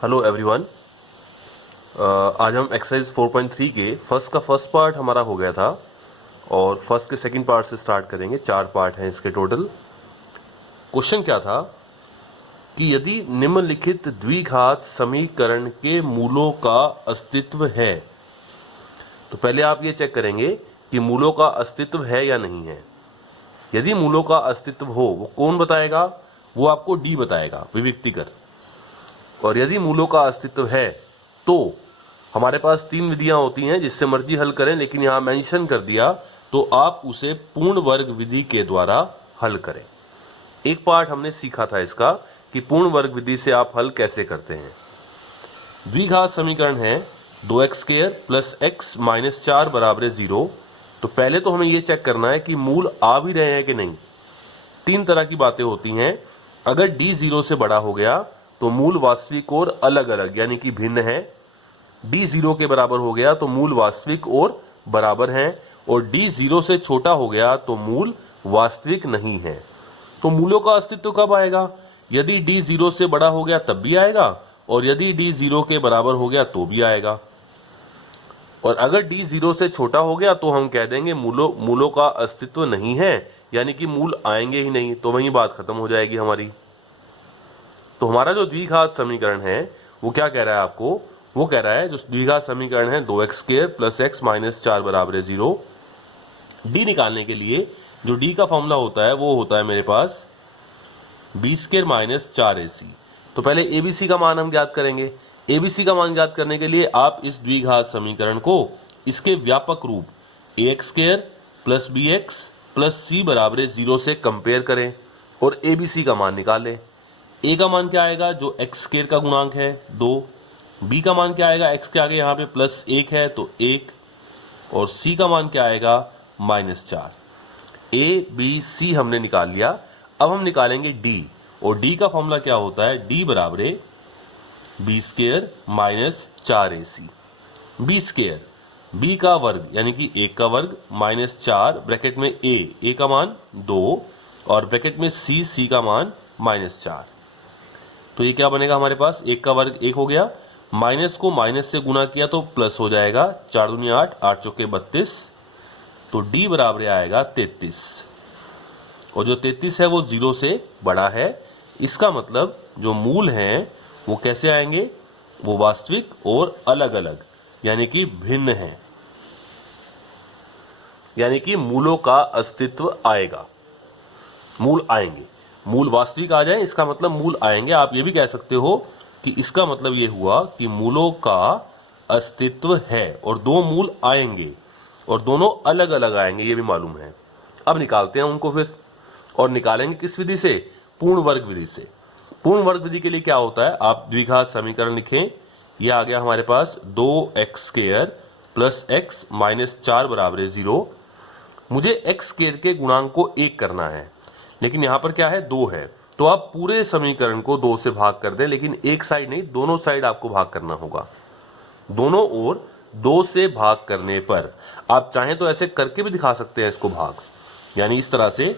Hello everyone. आज हम exercise 4.3 के फर्स्ट पार्ट हमारा हो गया था और फर्स्ट के सेकंड पार्ट से स्टार्ट करेंगे। 4 पार्ट हैं इसके टोटल। क्वेश्चन क्या था कि यदि निम्नलिखित द्विघात समीकरण के मूलों का अस्तित्व है, तो पहले आप ये चेक करेंगे कि मूलों का अस्तित्व है या नहीं है। यदि मूलों का अस्तित्व हो, वो कौन बताएगा? वो आपको डी बताएगा, विविक्ति कर। और यदि मूलों का अस्तित्व है तो हमारे पास 3 विधियां होती हैं जिससे मर्जी हल करें, लेकिन यहां मेंशन कर दिया तो आप उसे पूर्ण वर्ग विधि के द्वारा हल करें। एक पार्ट हमने सीखा था इसका कि पूर्ण वर्ग विधि से आप हल कैसे करते हैं। द्विघात समीकरण है 2x² प्लस x माइनस 4 बराबर 0। तो पहले तो हमें यह चेक करना है कि मूल आ भी रहे हैं कि नहीं। 3 तरह की बातें होती हैं। अगर d 0 से बड़ा हो गया तो मूल वास्तविक और अलग अलग यानी कि भिन्न है। d 0 के बराबर हो गया तो मूल वास्तविक और बराबर हैं, और d 0 से छोटा हो गया तो मूल वास्तविक नहीं है। तो मूलों का अस्तित्व कब आएगा? यदि d 0 से बड़ा हो गया तब भी आएगा, और यदि d 0 के बराबर हो गया तो भी आएगा। और अगर d 0 से छोटा हो गया तो हम कह देंगे मूलों का अस्तित्व नहीं है, यानी कि मूल आएंगे ही नहीं। तो वहीं बात खत्म हो जाएगी हमारी। तो हमारा जो द्विघात समीकरण है वो क्या कह रहा है आपको? वो कह रहा है जो द्विघात समीकरण है 2x² प्लस x माइनस 4 बराबर 0। डी निकालने के लिए जो डी का फॉर्मूला होता है वो होता है मेरे पास b² माइनस 4ac। तो पहले एबीसी का मान हम ज्ञात करेंगे। एबीसी का मान ज्ञात करने के लिए आप इस द्विघात समीकरण को इसके व्यापक रूप ax² plus bx plus c बराबर 0 से कंपेयर करें और एबीसी का मान निकालें। ए का मान क्या आएगा? जो x² का गुणांक है 2। बी का मान क्या आएगा? x के आगे यहाँ पे प्लस 1 है तो 1, और c का मान क्या आएगा? माइनस 4। ए बी सी हमने निकाल लिया। अब हम निकालेंगे d, और d का फॉर्मूला क्या होता है? d बराबर b² minus 4ac। b², b का वर्ग यानी कि 1 का वर्ग माइनस 4 ब्रैकेट में a का मान 2 और ब्रैकेट में c का मान माइनस 4। तो ये क्या बनेगा हमारे पास? 1 का वर्ग 1 हो गया, माइनस को माइनस से गुना किया तो प्लस हो जाएगा। 4 दूनी 8, 8 चौके 32। तो d बराबर आएगा 33, और जो 33 है वो 0 से बड़ा है। इसका मतलब जो मूल हैं वो कैसे आएंगे? वो वास्तविक और अलग अलग यानी कि भिन्न हैं, यानी कि मूलों का अस्तित्व आएगा। मूल आएंगे, मूल वास्तविक आ जाए इसका मतलब मूल आएंगे। आप ये भी कह सकते हो कि इसका मतलब ये हुआ कि मूलों का अस्तित्व है और 2 मूल आएंगे, और दोनों अलग अलग आएंगे, ये भी मालूम है। अब निकालते हैं उनको फिर, और निकालेंगे किस विधि से? पूर्ण वर्ग विधि से। पूर्ण वर्ग विधि के लिए क्या होता है? आप द्विघात समीकरण लिखें। यह आ गया हमारे पास 2x² प्लस x माइनस 4 बराबर 0। मुझे x² के गुणांक को 1 करना है, लेकिन यहां पर क्या है? 2 है। तो आप पूरे समीकरण को 2 से भाग कर दें, लेकिन एक साइड नहीं, दोनों साइड आपको भाग करना होगा। दोनों ओर 2 से भाग करने पर आप चाहें तो ऐसे करके भी दिखा सकते हैं इसको भाग, यानी इस तरह से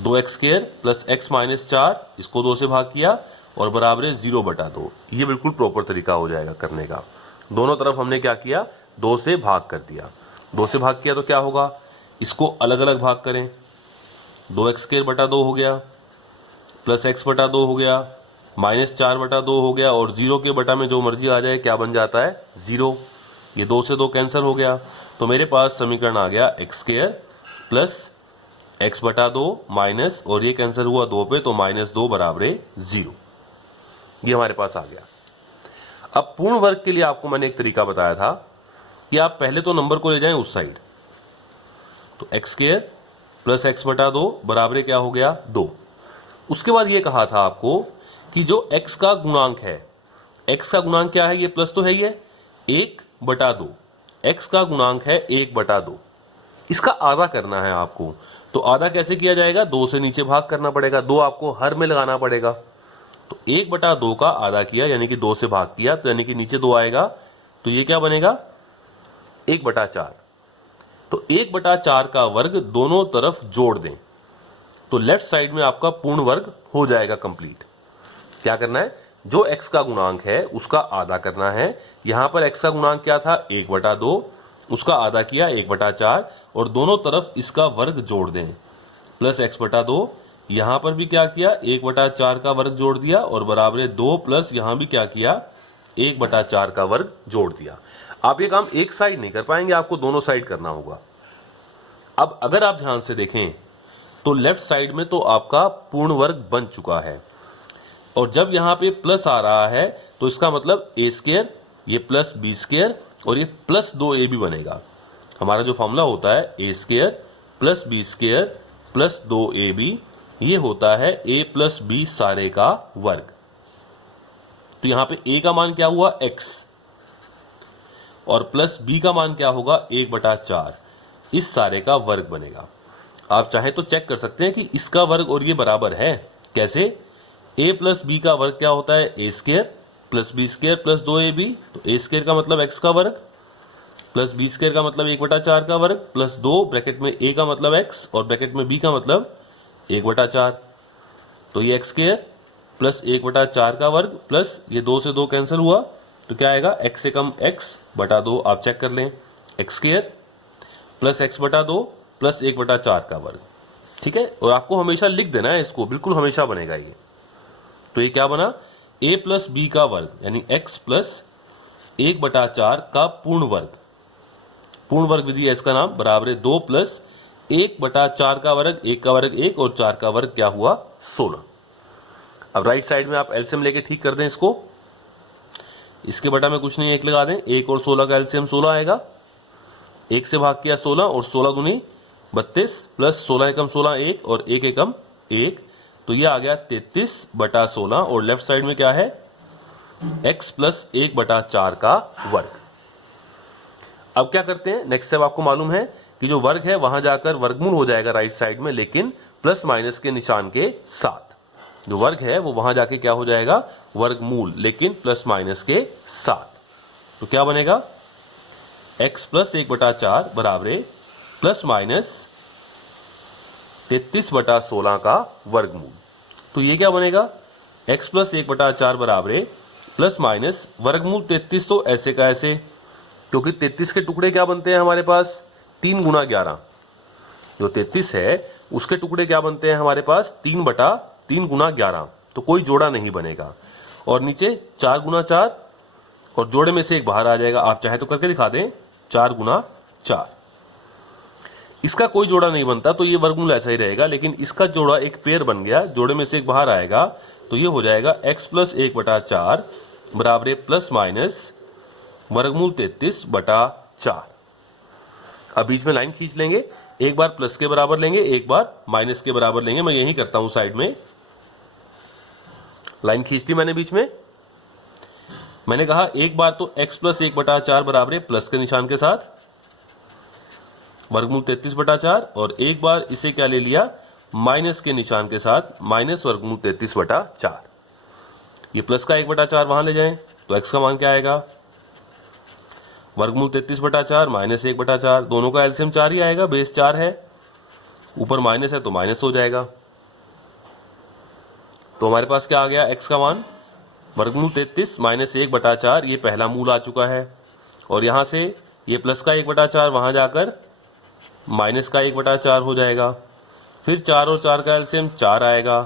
2x² प्लस x माइनस 4 इसको 2 से भाग किया और बराबर 0/2। ये बिल्कुल प्रॉपर तरीका हो जाएगा करने का। दोनों तरफ हमने क्या किया? 2 से भाग कर दिया। 2 से भाग किया तो क्या होगा? इसको अलग अलग भाग करें। 2x²/2 हो गया, प्लस x/2 हो गया, माइनस 4/2 हो गया, और 0 के बटा में जो मर्जी आ जाए क्या बन जाता है? 0। ये 2 से 2 कैंसिल हो गया, तो मेरे पास समीकरण आ गया x² प्लस x/2 माइनस, और ये कैंसिल हुआ 2 पे तो -2 बराबर 0। ये हमारे पास आ गया। अब पूर्ण वर्ग के लिए आपको मैंने एक तरीका बताया था कि आप पहले तो नंबर को ले जाएं उस साइड। तो x² प्लस x/2 बराबर क्या हो गया? 2। उसके बाद ये कहा था आपको कि जो x का गुणांक है, x का गुणांक क्या है? ये प्लस तो है ही है, 1/2। x का गुणांक है 1/2। इसका आधा करना है आपको। तो आधा कैसे किया जाएगा? 2 से नीचे भाग करना पड़ेगा, 2 आपको हर में लगाना पड़ेगा। तो 1/2 का आधा किया यानी कि 2 से भाग किया, तो यानी कि नीचे 2 आएगा, तो ये क्या बनेगा? 1/4। तो 1/4 का वर्ग दोनों तरफ जोड़ दें तो लेफ्ट साइड में आपका पूर्ण वर्ग हो जाएगा कंप्लीट। क्या करना है? जो x का गुणांक है उसका आधा करना है। यहां पर x का गुणांक क्या था 1/2, उसका आधा किया 1/4 और दोनों तरफ इसका वर्ग जोड़ दें प्लस x/2। यहां पर भी क्या किया 1/4 का वर्ग जोड़ दिया और बराबर 2 प्लस यहां भी क्या किया 1/4 का वर्ग जोड़ दिया। आप ये काम एक साइड नहीं कर पाएंगे, आपको दोनों साइड करना होगा। अब अगर आप ध्यान से देखें तो लेफ्ट साइड में तो आपका पूर्ण वर्ग बन चुका है और जब यहां पे प्लस आ रहा है तो इसका मतलब a², ये प्लस b² और ये प्लस 2a भी बनेगा। हमारा जो फॉर्मूला होता है a² plus b² plus 2ab, ये होता है a प्लस b सारे का वर्ग। तो यहां पे a का मान क्या हुआ x और प्लस b का मान क्या होगा 1/4, इस सारे का वर्ग बनेगा। आप चाहे तो चेक कर सकते हैं कि इसका वर्ग और ये बराबर है। कैसे? a प्लस b का वर्ग क्या होता है a² plus b² plus 2ab, तो a² का मतलब x का वर्ग प्लस b² का मतलब 1/4 का वर्ग प्लस 2 ब्रैकेट में a का मतलब x और ब्रैकेट में b का मतलब 1/4। तो ये x² प्लस 1/4 का वर्ग प्लस ये 2 से 2 कैंसिल हुआ तो क्या आएगा x से कम x/2। आप चेक कर लें x² प्लस x/2 प्लस 1/4 का वर्ग, ठीक है। और आपको हमेशा लिख देना है इसको, बिल्कुल हमेशा बनेगा ये। तो ये क्या बना a प्लस b का वर्ग यानी x प्लस 1/4 का पूर्ण वर्ग, पूर्ण वर्ग विधि है इसका नाम, बराबर 2 प्लस 1/4 का वर्ग, 1 का वर्ग 1 और 4 का वर्ग क्या हुआ 16। अब राइट साइड में आप एलसीएम लेके ठीक कर दें इसको। इसके बटा में कुछ नहीं 1 लगा दें, 1 और 16 का एलसीएम 16 आएगा। 1 से भाग किया 16 और 16 दूनी 32 प्लस 16 एकम 16 1 और 1 एकम 1, तो ये आ गया 33/16 और लेफ्ट साइड में क्या है x प्लस 1/4 का वर्ग। अब क्या करते हैं, नेक्स्ट स्टेप आपको मालूम है कि जो वर्ग है वहां जाकर वर्गमूल हो जाएगा राइट साइड में, लेकिन प्लस माइनस के निशान के साथ। जो वर्ग है वो वहां जाके क्या हो जाएगा वर्गमूल, लेकिन प्लस माइनस के साथ। तो क्या बनेगा x प्लस 1/4 बराबर प्लस माइनस 33/16 का वर्गमूल। तो ये क्या बनेगा x प्लस 1/4 बराबर प्लस माइनस वर्गमूल 33, तो ऐसे का ऐसे, क्योंकि 33 के टुकड़े क्या बनते हैं हमारे पास 3 गुना 11। जो 33 है उसके टुकड़े क्या बनते हैं हमारे पास 3/3 गुना 11, तो कोई जोड़ा नहीं बनेगा। और नीचे 4 गुना 4 और जोड़े में से एक बाहर आ जाएगा। आप चाहे तो करके दिखा दें 4 गुना 4, इसका कोई जोड़ा नहीं बनता तो ये वर्गमूल ऐसा ही रहेगा, लेकिन इसका जोड़ा एक पेयर बन गया, जोड़े में से एक बाहर आएगा तो ये हो जाएगा x प्लस 1/4 बराबर प्लस माइनस वर्गमूल 33/4। अब बीच में लाइन खींच लेंगे, एक बार प्लस के बराबर लेंगे एक बार माइनस के बराबर लेंगे। मैं यही करता हूं, साइड में लाइन खींच ली मैंने। बीच में मैंने कहा एक बार तो x प्लस 1/4 बराबर प्लस के निशान के साथ वर्गमूल 33/4 और एक बार इसे क्या ले लिया माइनस के निशान के साथ माइनस वर्गमूल 33/4। ये प्लस का 1/4 वहां ले जाएं तो x का मान क्या आएगा वर्गमूल 33/4 माइनस 1/4, दोनों का एलसीएम 4 ही आएगा, बेस 4 है, ऊपर माइनस है तो माइनस हो जाएगा। तो हमारे पास क्या आ गया x का मान वर्गमूल 33 माइनस 1/4, ये पहला मूल आ चुका है। और यहां से ये प्लस का 1/4 वहां जाकर माइनस का 1/4 हो जाएगा। फिर 4 और 4 का एलसीएम 4 आएगा,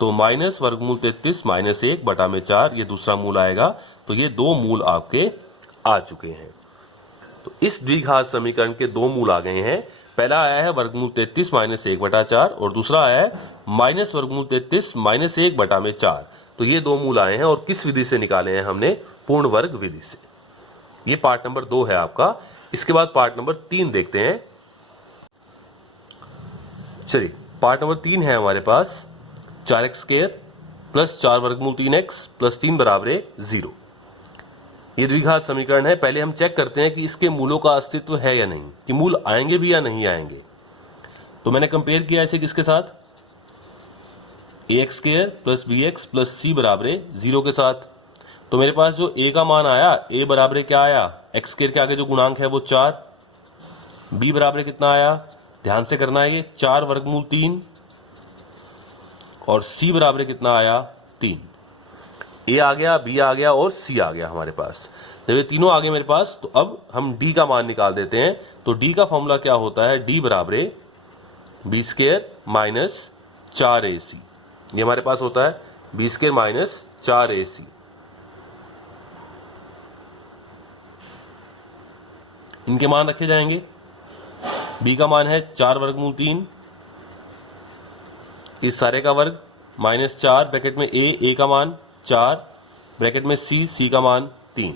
तो माइनस वर्गमूल 33 माइनस 1/4 ये दूसरा मूल आएगा। तो ये 2 मूल आपके आ चुके हैं। तो इस द्विघात समीकरण के 2 मूल आ गए हैं। पहला आया है वर्गमूल 33 माइनस 1/4 और दूसरा आया है माइनस वर्गमूल 33 माइनस 1/4। तो ये 2 मूल आए हैं और किस विधि से निकाले हैं हमने पूर्ण वर्ग विधि से। ये पार्ट नंबर 2 है आपका। इसके बाद पार्ट नंबर 3 देखते हैं। चलिए पार्ट नंबर 3 है हमारे पास 4x² प्लस 4 वर्गमूल 3x प्लस 3 बराबर 0। ये द्विघात समीकरण है। पहले हम चेक करते हैं कि इसके मूलों का अस्तित्व है या नहीं, कि मूल आएंगे भी या नहीं आएंगे। तो मैंने कंपेयर किया इसे किसके साथ ax² plus bx plus c बराबर 0 के साथ। तो मेरे पास जो a का मान आया a बराबर क्या आया x² के आगे जो गुणांक है वो 4, b बराबर कितना आया ध्यान से करना है ये 4 वर्गमूल 3 और c बराबर कितना आया 3। ए आ गया, बी आ गया और सी आ गया हमारे पास। जब ये तीनों आ गए मेरे पास तो अब हम डी का मान निकाल देते हैं। तो डी का फॉर्मूला क्या होता है, डी बराबर बी स्क्वायर माइनस 4ac। ये हमारे पास होता है बी स्क्वायर माइनस 4ac। इनके मान रखे जाएंगे। बी का मान है 4 वर्गमूल 3, इस सारे का वर्ग माइनस 4 ब्रैकेट में ए का मान 4 ब्रैकेट में सी का मान 3।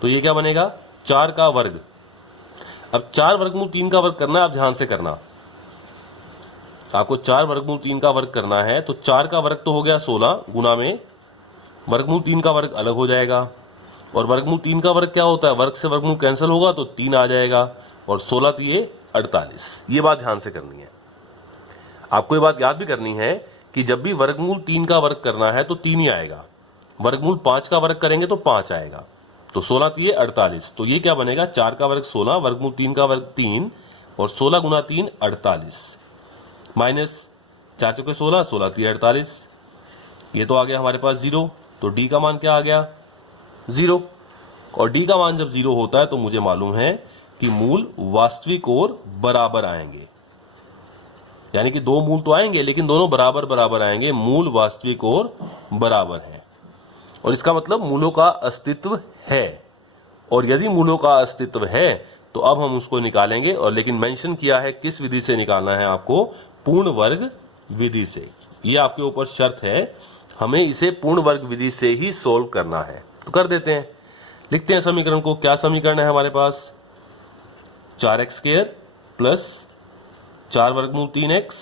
तो ये क्या बनेगा, 4 का वर्ग। अब 4 वर्गमूल 3 का वर्ग करना है, आप ध्यान से करना। आपको 4 वर्गमूल 3 का वर्ग करना है तो 4 का वर्ग तो हो गया 16 गुना में वर्गमूल 3 का वर्ग अलग हो जाएगा। और वर्गमूल 3 का वर्ग क्या होता है, वर्ग से वर्गमूल कैंसिल होगा तो 3 आ जाएगा और 16 तो ये 48। ये बात ध्यान से करनी है। आपको ये बात याद भी करनी है कि जब भी वर्गमूल 3 का वर्ग करना है तो 3 ही आएगा, वर्गमूल 5 का वर्ग करेंगे तो 5 आएगा। तो 16 तो ये 48। तो ये क्या बनेगा, 4 का वर्ग 16 वर्गमूल 3 का वर्ग 3 और 16 गुना 3 48 माइनस 4 चौके 16 16 3 48। ये तो आ गया हमारे पास 0। तो डी का मान क्या आ गया, 0। और डी का मान जब 0 होता है तो मुझे मालूम है कि मूल वास्तविक और बराबर आएंगे। यानी कि दो मूल तो आएंगे लेकिन दोनों बराबर बराबर आएंगे, मूल वास्तविक और बराबर है। और इसका मतलब मूलों का अस्तित्व है। और यदि मूलों का अस्तित्व है तो अब हम उसको निकालेंगे। और लेकिन मेंशन किया है किस विधि से निकालना है आपको, पूर्ण वर्ग विधि से। ये आपके ऊपर शर्त है, हमें इसे पूर्ण वर्ग विधि से ही सोल्व करना है। तो कर देते हैं, लिखते हैं समीकरण को। क्या समीकरण है हमारे पास, 4x स्क्वायर प्लस 4 वर्गमूल 3x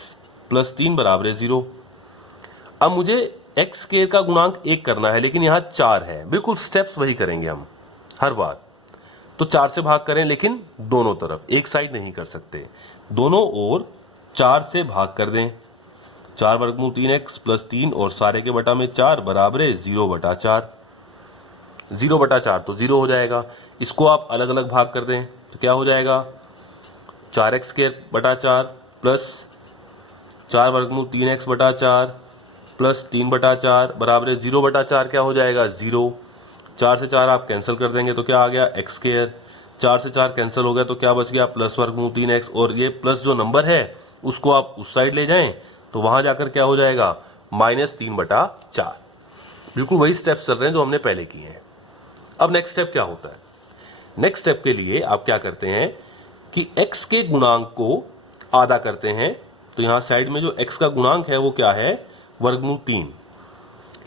प्लस 3 बराबर है 0। अब मुझे x स्क्वायर का गुणांक 1 करना है लेकिन यहां 4 है। बिल्कुल स्टेप्स वही करेंगे हम हर बार। तो 4 से भाग करें लेकिन दोनों तरफ, एक साइड नहीं कर सकते, दोनों ओर 4 से भाग कर दें। 4 वर्गमूल 3x प्लस 3 और सारे के बटा में 4 बराबर है 0/4। 0/4 तो 0 हो जाएगा। इसको आप अलग अलग भाग कर दें तो क्या हो जाएगा, 4x स्क्वायर बटा 4 प्लस 4 वर्गमूल 3x बटा 4 प्लस 3/4 बराबर है 0/4। क्या हो जाएगा, 0। 4 से 4 आप कैंसिल कर देंगे तो क्या आ गया, x स्क्वायर। 4 से 4 कैंसिल हो गया तो क्या बच गया, प्लस वर्गमूल 3x। और ये प्लस जो नंबर है उसको आप उस साइड ले जाएं तो वहां जाकर क्या हो जाएगा, -3/4। बिल्कुल वही स्टेप्स चल रहे हैं जो हमने पहले किए हैं। अब नेक्स्ट स्टेप क्या होता है, नेक्स्ट स्टेप के लिए आप क्या करते हैं कि x के गुणांक को आधा करते हैं। तो यहां साइड में जो x का गुणांक है वो क्या है, वर्गमूल 3।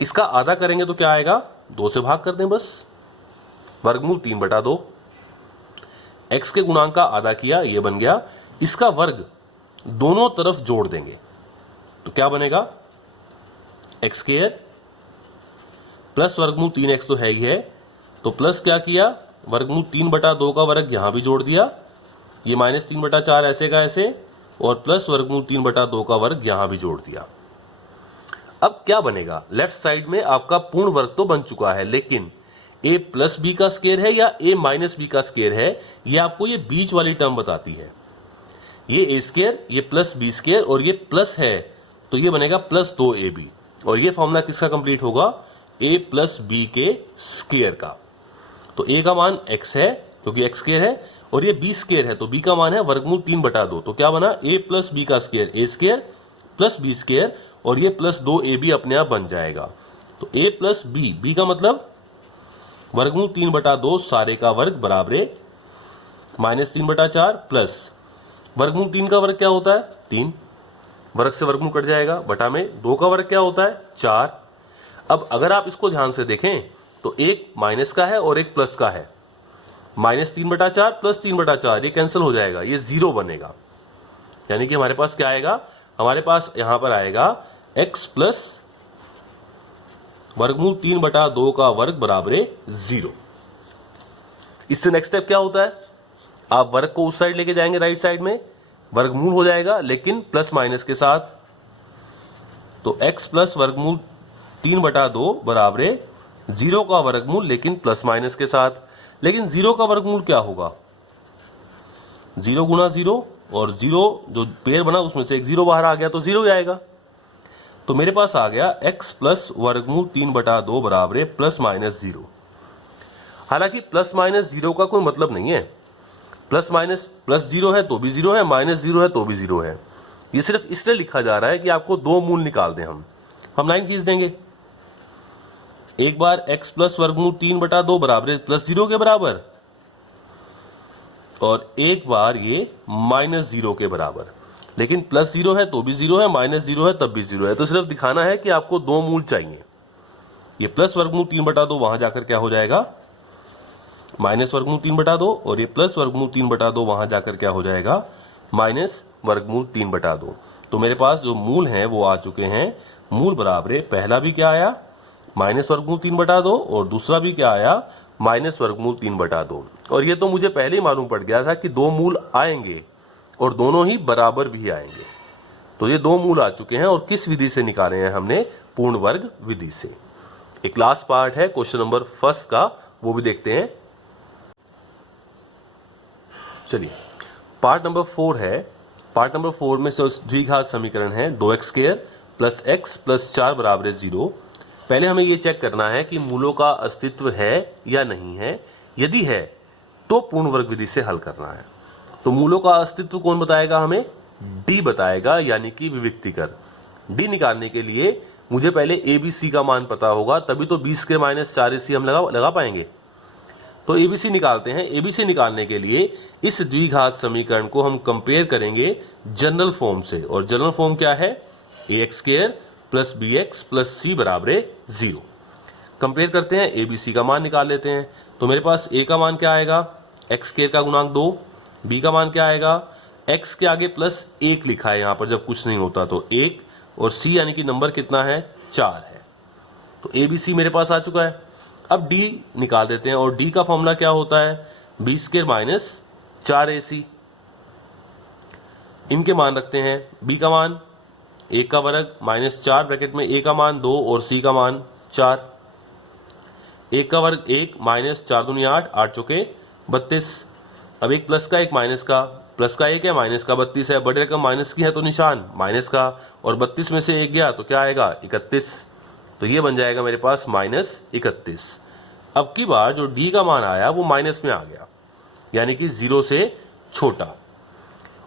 इसका आधा करेंगे तो क्या आएगा, 2 से भाग कर दें बस, वर्गमूल 3/2। x के गुणांक का आधा किया, ये बन गया। इसका वर्ग दोनों तरफ जोड़ देंगे तो क्या बनेगा, x स्क्वायर प्लस वर्गमूल 3x तो है ही है, तो प्लस क्या किया, वर्गमूल 3/2 का वर्ग यहां भी जोड़ दिया, ये -3/4 ऐसे का ऐसे, और प्लस वर्गमूल 3/2 का वर्ग यहां भी जोड़ दिया। अब क्या बनेगा, लेफ्ट साइड में आपका पूर्ण वर्ग तो बन चुका है, लेकिन a प्लस बी का स्क्वायर है या a माइनस बी का स्क्वायर है, ये आपको ये बीच वाली टर्म बताती है। ये a स्क्वायर, ये प्लस बी स्क्वायर और ये प्लस है तो ये बनेगा प्लस 2ab। और ये फॉर्मूला किसका कंप्लीट होगा, a प्लस बी के स्क्वायर का। तो a का मान x है क्योंकि x स्क्वायर है, और ये b स्क्वायर है तो b का मान है वर्गमूल 3/2। तो क्या बना, a प्लस बी का square a square plus B square, और ये प्लस 2ab अपने आप बन जाएगा। तो a प्लस b का मतलब वर्गमूल 3/2 सारे का वर्ग बराबर -3/4 प्लस वर्गमूल 3 का वर्ग क्या होता है, 3, वर्ग से वर्गमूल कट जाएगा, बटा में 2 का वर्ग क्या होता है, 4। अब अगर आप इसको ध्यान से देखें तो एक माइनस का है और एक प्लस का है, -3/4 प्लस 3/4 ये कैंसिल हो जाएगा, ये 0 बनेगा। यानी कि हमारे पास क्या आएगा, हमारे पास यहां पर आएगा x प्लस वर्गमूल 3/2 का वर्ग बराबर 0। इससे नेक्स्ट स्टेप क्या होता है, आप वर्ग को उस साइड लेके जाएंगे, राइट साइड में वर्गमूल हो जाएगा लेकिन प्लस माइनस के साथ। तो x प्लस वर्गमूल 3/2 बराबर 0 का वर्गमूल लेकिन प्लस माइनस के साथ। लेकिन 0 का वर्गमूल क्या होगा, 0 गुना 0, और 0 जो पेयर बना उसमें से एक 0 बाहर आ गया तो 0 ही आएगा। तो मेरे पास आ गया x प्लस वर्गमूल 3/2 बराबर है प्लस माइनस 0। हालांकि प्लस माइनस 0 का कोई मतलब नहीं है, प्लस माइनस प्लस 0 है तो भी 0 है, माइनस 0 है तो भी 0 है। ये सिर्फ इसलिए लिखा जा रहा है कि आपको दो मूल निकाल दें। हम लाइन खींच देंगे। एक बार x प्लस वर्गमूल 3/2 बराबर प्लस 0 के बराबर, और एक बार ये माइनस 0 के बराबर। लेकिन प्लस 0 है तो भी 0 है, माइनस 0 है तब भी 0 है। तो सिर्फ दिखाना है कि आपको दो मूल चाहिए। ये प्लस वर्गमूल 3/2 वहां जाकर क्या हो जाएगा, माइनस वर्गमूल 3/2, और ये प्लस वर्गमूल 3/2 वहां जाकर क्या हो जाएगा, माइनस वर्गमूल 3/2। तो मेरे पास जो मूल हैं वो आ चुके हैं। मूल बराबर है, पहला भी क्या आया, माइनस वर्गमूल 3/2, और दूसरा भी क्या आया, माइनस वर्गमूल 3/2। और ये तो मुझे पहले ही मालूम पड़ गया था कि दो मूल आएंगे और दोनों ही बराबर भी आएंगे। तो ये दो मूल आ चुके हैं, और किस विधि से निकाले हैं हमने, पूर्ण वर्ग विधि से। एक लास्ट पार्ट है क्वेश्चन नंबर फर्स्ट का, वो भी देखते हैं। चलिए, पार्ट नंबर 4 है। पार्ट नंबर 4 में द्विघात समीकरण है 2x² प्लस x प्लस 4 बराबर 0। पहले हमें यह चेक करना है कि मूलों का अस्तित्व है या नहीं है। यदि है तो पूर्ण वर्ग विधि से हल करना है। तो मूलों का अस्तित्व कौन बताएगा हमें, d बताएगा, यानी कि विविक्तिकर। d निकालने के लिए मुझे पहले abc का मान पता होगा, तभी तो 20 माइनस 4ac हम लगा पाएंगे। तो एबीसी निकालते हैं। एबीसी निकालने के लिए इस द्विघात समीकरण को हम कंपेयर करेंगे जनरल फॉर्म से, और जनरल फॉर्म क्या है, ax² plus bx plus c बराबर 0। कंपेयर करते हैं, एबीसी का मान निकाल लेते हैं। तो मेरे पास a का मान क्या आएगा, x² का गुणांक 2, b का मान क्या आएगा, x के आगे प्लस 1 लिखा है यहाँ पर जब कुछ नहीं होता तो 1, और c यानी कि नंबर कितना है, 4 है। तो एबीसी मेरे पास आ चुका है। अब d निकाल देते हैं, और d का फॉर्मूला क्या होता है, b² माइनस 4ac। इनके मान रखते हैं, b का मान 1 का वर्ग माइनस 4 ब्रैकेट में a का मान 2 और c का मान 4। 1 का वर्ग 1 माइनस 4 दूनी 8, 8 चौके 32। अब एक प्लस का एक माइनस का, प्लस का 1 है माइनस का 32 है। बड़ी रकम माइनस की है तो निशान माइनस का, और 32 में से 1 गया तो क्या आएगा, 31। तो ये बन जाएगा मेरे पास माइनस 31। अब की बार जो d का मान आया वो माइनस में आ गया, यानी कि 0 से छोटा।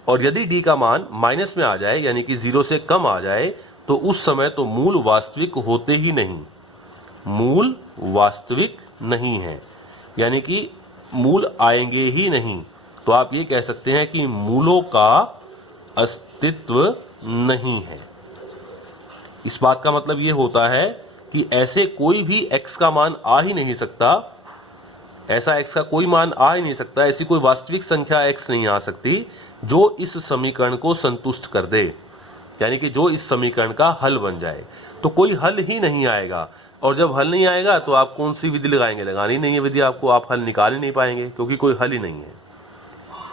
और यदि d का मान माइनस में आ जाए, यानी कि 0 से कम आ जाए, तो उस समय तो मूल वास्तविक होते ही नहीं, मूल वास्तविक नहीं है, यानी कि मूल आएंगे ही नहीं। तो आप ये कह सकते हैं कि मूलों का अस्तित्व नहीं है। इस बात का मतलब ये होता है कि ऐसे कोई भी x का मान आ ही नहीं सकता, ऐसा x का कोई मान आ ही नहीं सकता, ऐसी कोई वास्तविक संख्या x नहीं आ सकती जो इस समीकरण को संतुष्ट कर दे, यानी कि जो इस समीकरण का हल बन जाए। तो कोई हल ही नहीं आएगा, और जब हल नहीं आएगा तो आप कौन सी विधि लगाएंगे, लगानी नहीं है विधि आपको, आप हल निकाल ही नहीं पाएंगे क्योंकि कोई हल ही नहीं है।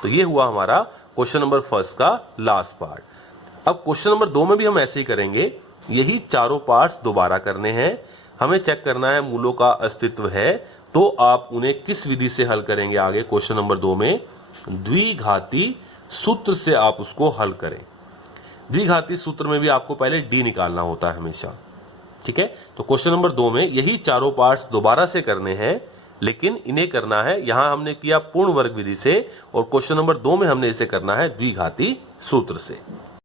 तो ये हुआ हमारा क्वेश्चन नंबर फर्स्ट का लास्ट पार्ट। अब क्वेश्चन नंबर 2 में भी हम ऐसे ही करेंगे, यही चारों पार्ट्स दोबारा करने हैं। हमें चेक करना है मूलों का अस्तित्व है, तो आप उन्हें किस विधि से हल करेंगे आगे क्वेश्चन नंबर 2 में, द्विघाती सूत्र से आप उसको हल करें। द्विघाती सूत्र में भी आपको पहले d निकालना होता है हमेशा, ठीक है। तो क्वेश्चन नंबर 2 में यही चारों पार्ट्स दोबारा से करने हैं, लेकिन इन्हें करना है, यहां हमने किया पूर्ण वर्ग विधि से, और क्वेश्चन नंबर 2 में हमने इसे करना है द्विघाती सूत्र से।